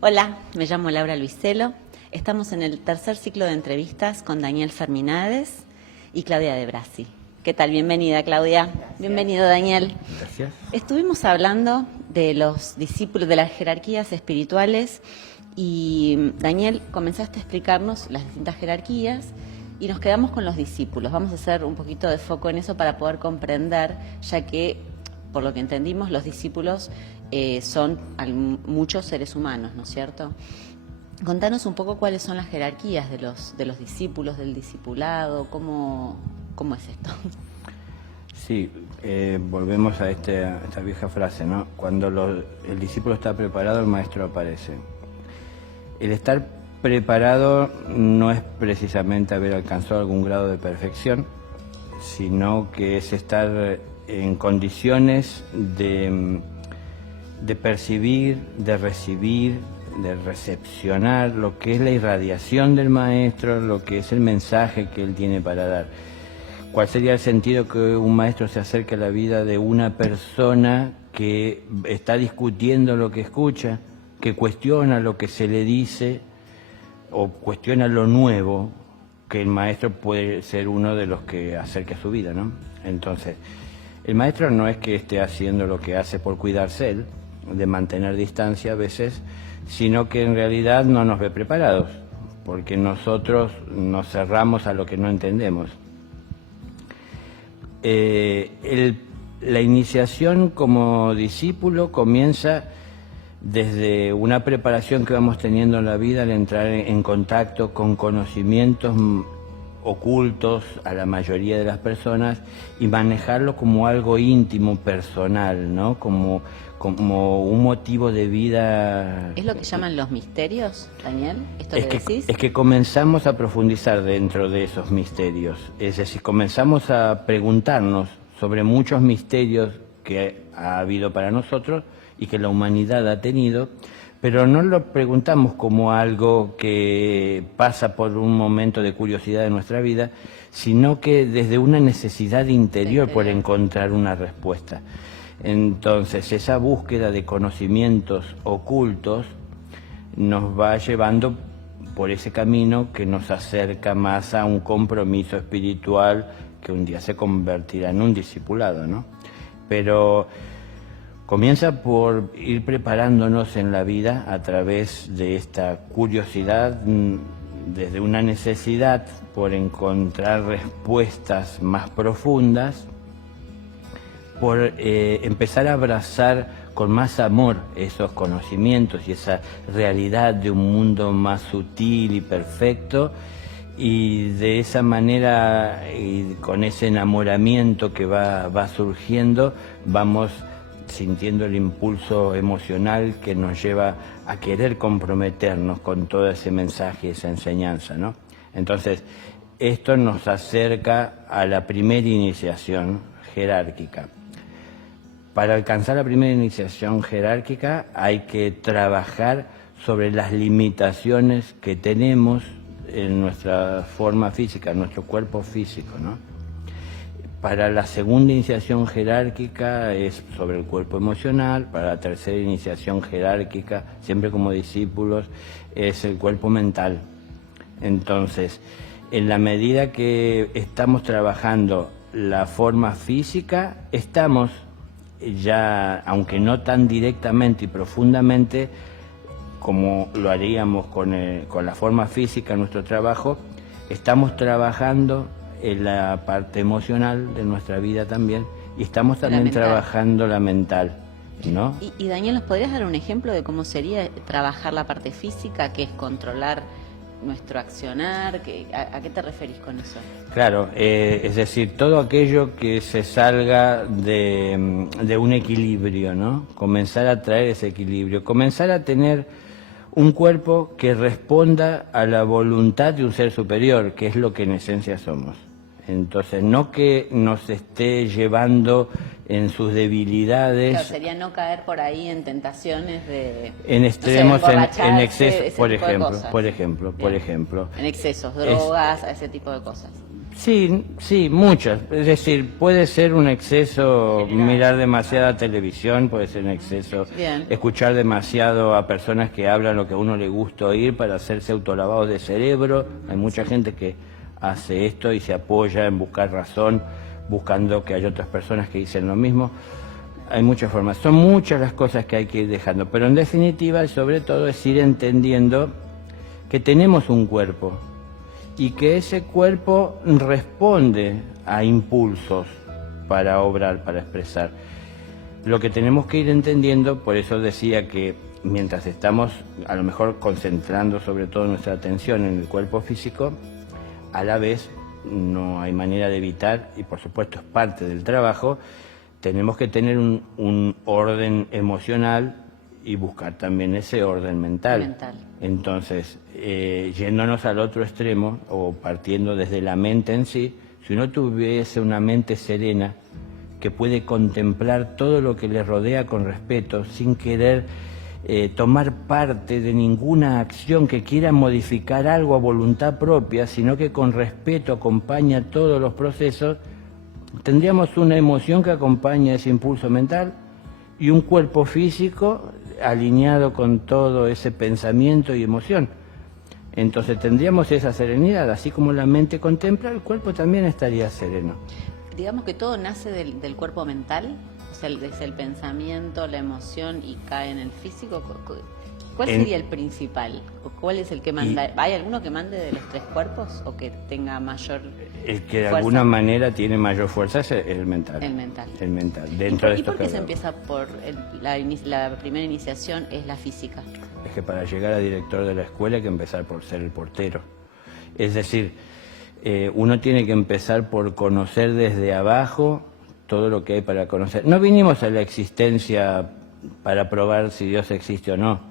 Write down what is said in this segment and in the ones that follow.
Hola, me llamo Laura Luiselo. Estamos en el tercer ciclo de entrevistas con Daniel Ferminades y Claudia De Brasi. ¿Qué tal? Bienvenida, Claudia. Gracias. Bienvenido, Daniel. Gracias. Estuvimos hablando de los discípulos, de las jerarquías espirituales y, Daniel, comenzaste a explicarnos las distintas jerarquías y nos quedamos con los discípulos. Vamos a hacer un poquito de foco en eso para poder comprender, ya que, por lo que entendimos, los discípulos son muchos seres humanos, ¿no es cierto? Contanos un poco cuáles son las jerarquías de los discípulos, del discipulado, ¿cómo es esto? Sí, volvemos a esta vieja frase, ¿no? Cuando el discípulo está preparado, el maestro aparece. El estar preparado no es precisamente haber alcanzado algún grado de perfección, sino que es estar en condiciones de percibir, de recibir, de recepcionar lo que es la irradiación del maestro, lo que es el mensaje que él tiene para dar. ¿Cuál sería el sentido que un maestro se acerque a la vida de una persona que está discutiendo lo que escucha, que cuestiona lo que se le dice o cuestiona lo nuevo, que el maestro puede ser uno de los que acerque a su vida, ¿no? Entonces, el maestro no es que esté haciendo lo que hace por cuidarse él, de mantener distancia a veces, sino que en realidad no nos ve preparados, porque nosotros nos cerramos a lo que no entendemos. La iniciación como discípulo comienza desde una preparación que vamos teniendo en la vida al entrar en contacto con conocimientos ocultos a la mayoría de las personas y manejarlo como algo íntimo, personal, ¿no? Como un motivo de vida. ¿Es lo que llaman los misterios, Daniel? ¿Esto que decís? Es que comenzamos a profundizar dentro de esos misterios, es decir, comenzamos a preguntarnos sobre muchos misterios que ha habido para nosotros y que la humanidad ha tenido, pero no lo preguntamos como algo que pasa por un momento de curiosidad de nuestra vida, sino que desde una necesidad interior por encontrar una respuesta. Entonces, esa búsqueda de conocimientos ocultos nos va llevando por ese camino que nos acerca más a un compromiso espiritual que un día se convertirá en un discipulado, ¿no? Pero comienza por ir preparándonos en la vida a través de esta curiosidad, desde una necesidad por encontrar respuestas más profundas, por empezar a abrazar con más amor esos conocimientos y esa realidad de un mundo más sutil y perfecto, y de esa manera, y con ese enamoramiento que va surgiendo, vamos sintiendo el impulso emocional que nos lleva a querer comprometernos con todo ese mensaje, esa enseñanza, ¿no? Entonces, esto nos acerca a la primera iniciación jerárquica. Para alcanzar la primera iniciación jerárquica hay que trabajar sobre las limitaciones que tenemos en nuestra forma física, en nuestro cuerpo físico, ¿no? Para la segunda iniciación jerárquica es sobre el cuerpo emocional, para la tercera iniciación jerárquica, siempre como discípulos, es el cuerpo mental. Entonces, en la medida que estamos trabajando la forma física, estamos ya, aunque no tan directamente y profundamente como lo haríamos con la forma física en nuestro trabajo, estamos trabajando en la parte emocional de nuestra vida también, y estamos también trabajando la mental, ¿no? Y Daniel, ¿nos podrías dar un ejemplo de cómo sería trabajar la parte física, que es controlar nuestro accionar? ¿A qué te referís con eso? Claro, es decir, todo aquello que se salga de un equilibrio, ¿no? Comenzar a traer ese equilibrio, comenzar a tener un cuerpo que responda a la voluntad de un ser superior, que es lo que en esencia somos. Entonces, no que nos esté llevando en sus debilidades. Claro, sería no caer por ahí en tentaciones de... En extremos, no sé, en exceso, por ejemplo. En excesos, drogas, ese tipo de cosas. Sí, sí, muchas. Es decir, puede ser un exceso mirar demasiada televisión, puede ser un exceso Bien. escuchar demasiado a personas que hablan lo que a uno le gusta oír para hacerse autolavados de cerebro. Hay mucha gente que hace esto y se apoya en buscar razón, buscando que haya otras personas que dicen lo mismo. Hay muchas formas, son muchas las cosas que hay que ir dejando, pero en definitiva, y sobre todo, es ir entendiendo que tenemos un cuerpo y que ese cuerpo responde a impulsos para obrar, para expresar. Lo que tenemos que ir entendiendo, por eso decía que mientras estamos a lo mejor concentrando sobre todo nuestra atención en el cuerpo físico, a la vez no hay manera de evitar, y por supuesto es parte del trabajo, tenemos que tener un orden emocional y buscar también ese orden mental. Entonces, yéndonos al otro extremo o partiendo desde la mente en sí, si uno tuviese una mente serena que puede contemplar todo lo que le rodea con respeto, sin querer tomar parte de ninguna acción que quiera modificar algo a voluntad propia, sino que con respeto acompaña todos los procesos, tendríamos una emoción que acompaña ese impulso mental y un cuerpo físico alineado con todo ese pensamiento y emoción. Entonces tendríamos esa serenidad, así como la mente contempla, el cuerpo también estaría sereno. Digamos que todo nace del cuerpo mental, o sea, desde el pensamiento, la emoción y cae en el físico. ¿Cuál sería el principal? ¿Cuál es el que manda? ¿Hay alguno que mande de los tres cuerpos o que tenga mayor El que de fuerza? alguna manera tiene mayor fuerza es el mental. El mental. El mental. ¿Y por qué se empieza por la primera iniciación es la física? Es que para llegar a director de la escuela hay que empezar por ser el portero. Es decir, uno tiene que empezar por conocer desde abajo todo lo que hay para conocer. No vinimos a la existencia para probar si Dios existe o no.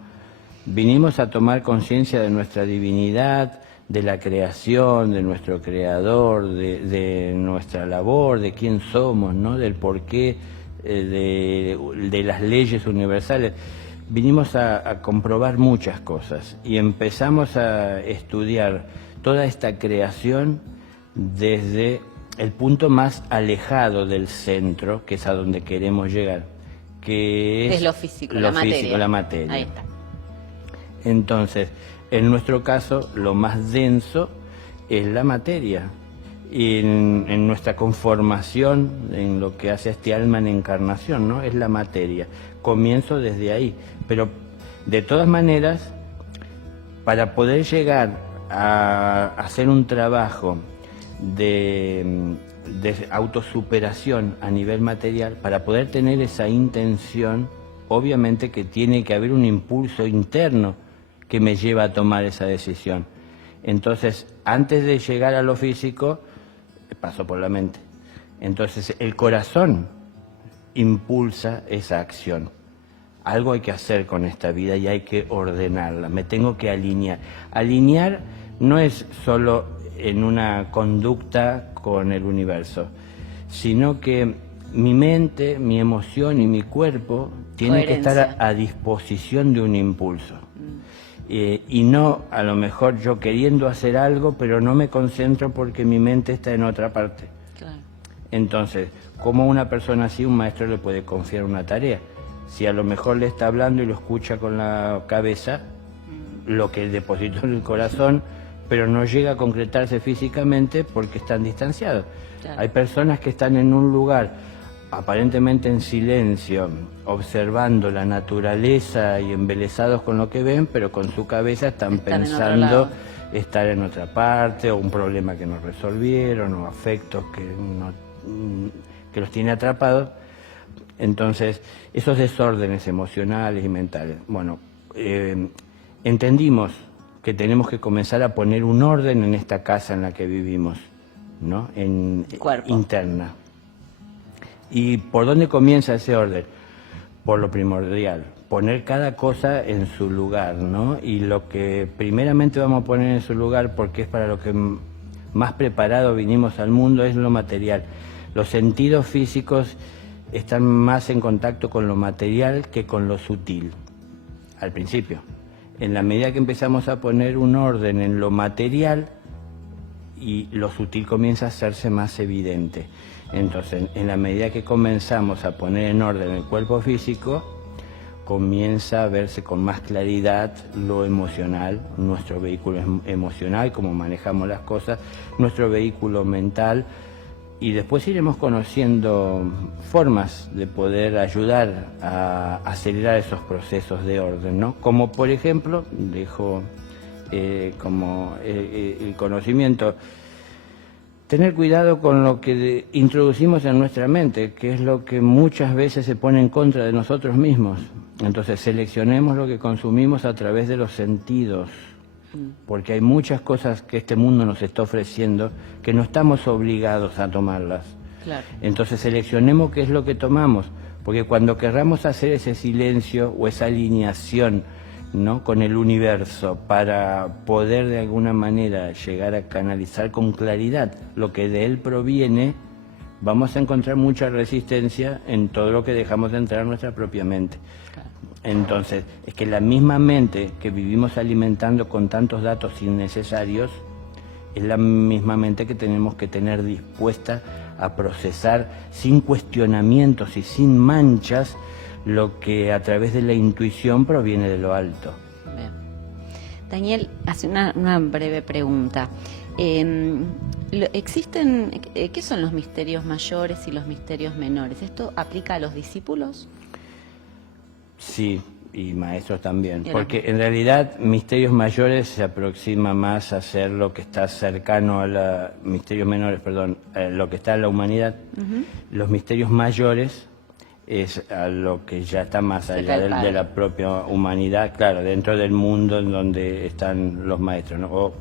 Vinimos a tomar conciencia de nuestra divinidad, de la creación, de nuestro creador, de nuestra labor, de quién somos, ¿no? Del porqué, de las leyes universales. Vinimos a comprobar muchas cosas y empezamos a estudiar toda esta creación desde el punto más alejado del centro, que es a donde queremos llegar, que es lo físico, la materia. Ahí está. Entonces, en nuestro caso, lo más denso es la materia. Y en nuestra conformación, en lo que hace este alma en encarnación, ¿no? Es la materia. Comienzo desde ahí. Pero, de todas maneras, para poder llegar a hacer un trabajo de autosuperación a nivel material, para poder tener esa intención, obviamente que tiene que haber un impulso interno que me lleva a tomar esa decisión. Entonces, antes de llegar a lo físico, paso por la mente. Entonces, el corazón impulsa esa acción. Algo hay que hacer con esta vida y hay que ordenarla. Me tengo que alinear. Alinear no es solo en una conducta con el universo, sino que mi mente, mi emoción y mi cuerpo tienen que estar a disposición de un impulso. Y no, a lo mejor yo queriendo hacer algo, pero no me concentro porque mi mente está en otra parte. Claro. Entonces, ¿cómo una persona así, un maestro le puede confiar una tarea? Si a lo mejor le está hablando y lo escucha con la cabeza, lo que depositó en el corazón, pero no llega a concretarse físicamente porque están distanciados. Claro. Hay personas que están en un lugar aparentemente en silencio, observando la naturaleza y embelesados con lo que ven, pero con su cabeza están pensando estar en otra parte, o un problema que no resolvieron, o afectos que los tiene atrapados. Entonces, esos desórdenes emocionales y mentales. Bueno, entendimos que tenemos que comenzar a poner un orden en esta casa en la que vivimos, ¿no? Interna. ¿Y por dónde comienza ese orden? Por lo primordial, poner cada cosa en su lugar, ¿no? Y lo que primeramente vamos a poner en su lugar, porque es para lo que más preparado vinimos al mundo, es lo material. Los sentidos físicos están más en contacto con lo material que con lo sutil, al principio. En la medida que empezamos a poner un orden en lo material, y lo sutil comienza a hacerse más evidente. Entonces, en la medida que comenzamos a poner en orden el cuerpo físico, comienza a verse con más claridad lo emocional, nuestro vehículo emocional, cómo manejamos las cosas, nuestro vehículo mental, y después iremos conociendo formas de poder ayudar a acelerar esos procesos de orden, ¿no? Como por ejemplo, dejo como el conocimiento, tener cuidado con lo que introducimos en nuestra mente, que es lo que muchas veces se pone en contra de nosotros mismos. Entonces seleccionemos lo que consumimos a través de los sentidos, porque hay muchas cosas que este mundo nos está ofreciendo que no estamos obligados a tomarlas. Claro. Entonces seleccionemos qué es lo que tomamos, porque cuando querramos hacer ese silencio o esa alineación, ¿no?, con el universo, para poder de alguna manera llegar a canalizar con claridad lo que de él proviene, vamos a encontrar mucha resistencia en todo lo que dejamos de entrar a nuestra propia mente. Claro. Entonces, es que la misma mente que vivimos alimentando con tantos datos innecesarios, es la misma mente que tenemos que tener dispuesta a procesar sin cuestionamientos y sin manchas lo que a través de la intuición proviene de lo alto. Bien. Daniel, hace una breve pregunta. ¿Existen, qué son los misterios mayores y los misterios menores? ¿Esto aplica a los discípulos? Sí, y maestros también, porque en realidad misterios mayores se aproxima más a ser lo que está cercano a la... misterios menores, perdón, lo que está en la humanidad. Los misterios mayores es a lo que ya está más allá de la propia humanidad, claro, dentro del mundo en donde están los maestros, ¿no? O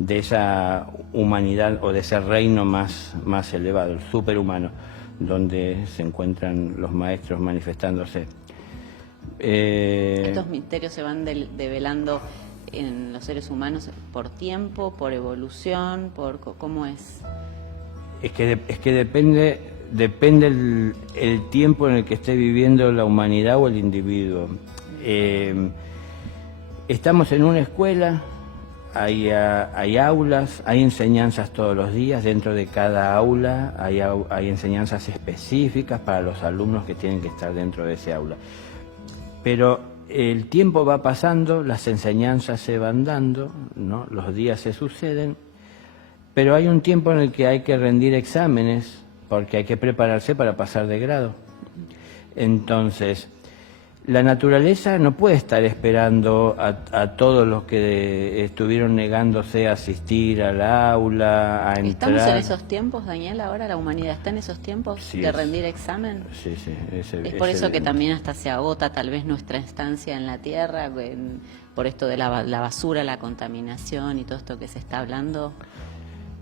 de esa humanidad o de ese reino más elevado, el superhumano, donde se encuentran los maestros manifestándose. ¿Estos misterios se van develando en los seres humanos por tiempo, por evolución, por cómo es? Es que depende el tiempo en el que esté viviendo la humanidad o el individuo. Estamos en una escuela, hay aulas, hay enseñanzas todos los días, dentro de cada aula hay enseñanzas específicas para los alumnos que tienen que estar dentro de ese aula. Pero el tiempo va pasando, las enseñanzas se van dando, ¿no? Los días se suceden, pero hay un tiempo en el que hay que rendir exámenes, porque hay que prepararse para pasar de grado. Entonces, la naturaleza no puede estar esperando a todos los que estuvieron negándose a asistir al aula, a entrar. ¿Estamos en esos tiempos, Daniel, ahora la humanidad está en esos tiempos de rendir examen? Sí, sí. Es por eso que también hasta se agota tal vez nuestra estancia en la Tierra, por esto de la basura, la contaminación y todo esto que se está hablando.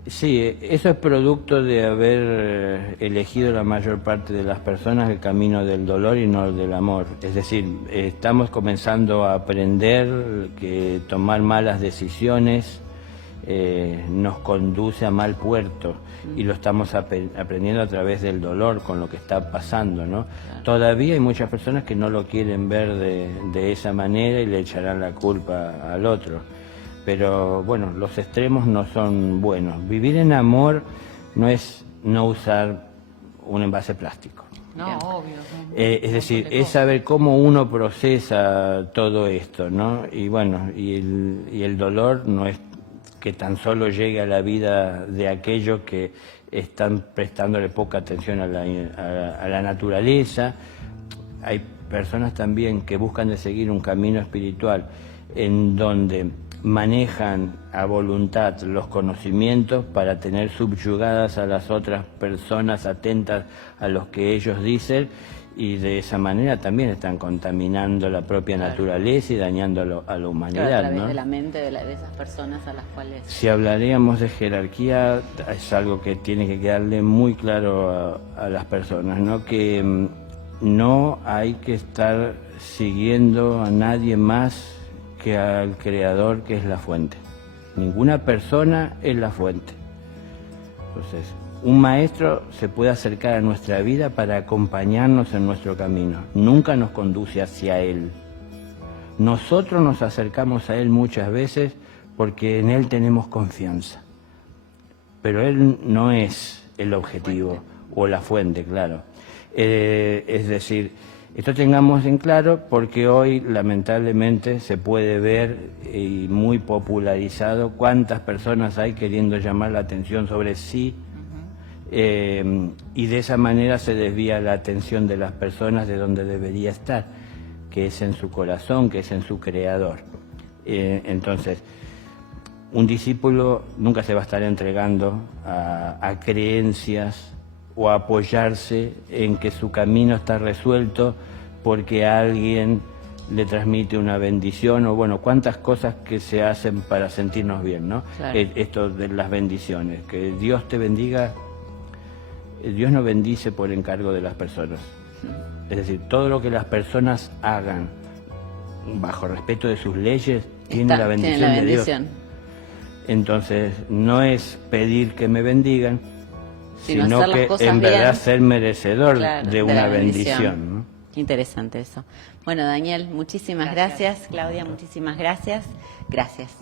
Sí, eso es producto de haber elegido la mayor parte de las personas el camino del dolor y no el del amor. Es decir, estamos comenzando a aprender que tomar malas decisiones nos conduce a mal puerto, y lo estamos aprendiendo a través del dolor con lo que está pasando, ¿no? Claro. Todavía hay muchas personas que no lo quieren ver de esa manera y le echarán la culpa al otro. Pero bueno, los extremos no son buenos. Vivir en amor no es no usar un envase plástico. No, obvio. Es decir, es saber cómo uno procesa todo esto, ¿no? Y bueno, y el dolor no es que tan solo llegue a la vida de aquellos que están prestándole poca atención a la naturaleza. Hay personas también que buscan de seguir un camino espiritual en donde manejan a voluntad los conocimientos para tener subyugadas a las otras personas atentas a los que ellos dicen, y de esa manera también están contaminando la propia naturaleza y dañando a la humanidad. Claro, a través, ¿no?, de la mente de esas personas a las cuales... Si hablaríamos de jerarquía, es algo que tiene que quedarle muy claro a las personas, ¿no?, que no hay que estar siguiendo a nadie más que al Creador, que es la fuente. Ninguna persona es la fuente. Entonces, un maestro se puede acercar a nuestra vida para acompañarnos en nuestro camino. Nunca nos conduce hacia él. Nosotros nos acercamos a él muchas veces porque en él tenemos confianza. pero él no es el objetivo o la fuente, claro. Es decir, esto tengamos en claro porque hoy lamentablemente se puede ver y muy popularizado cuántas personas hay queriendo llamar la atención sobre sí, y de esa manera se desvía la atención de las personas de donde debería estar, que es en su corazón, que es en su creador. Entonces, un discípulo nunca se va a estar entregando a creencias o a apoyarse en que su camino está resuelto porque alguien le transmite una bendición, o bueno, cuántas cosas que se hacen para sentirnos bien, ¿no? Claro. Esto de las bendiciones, que Dios te bendiga. Dios no bendice por encargo de las personas. Es decir, todo lo que las personas hagan bajo respeto de sus leyes tiene la bendición de Dios. Entonces, no es pedir que me bendigan, sino que en verdad ser merecedor de una bendición, ¿no? Qué interesante eso. Bueno, Daniel, muchísimas gracias. Claudia, muchísimas gracias. Gracias.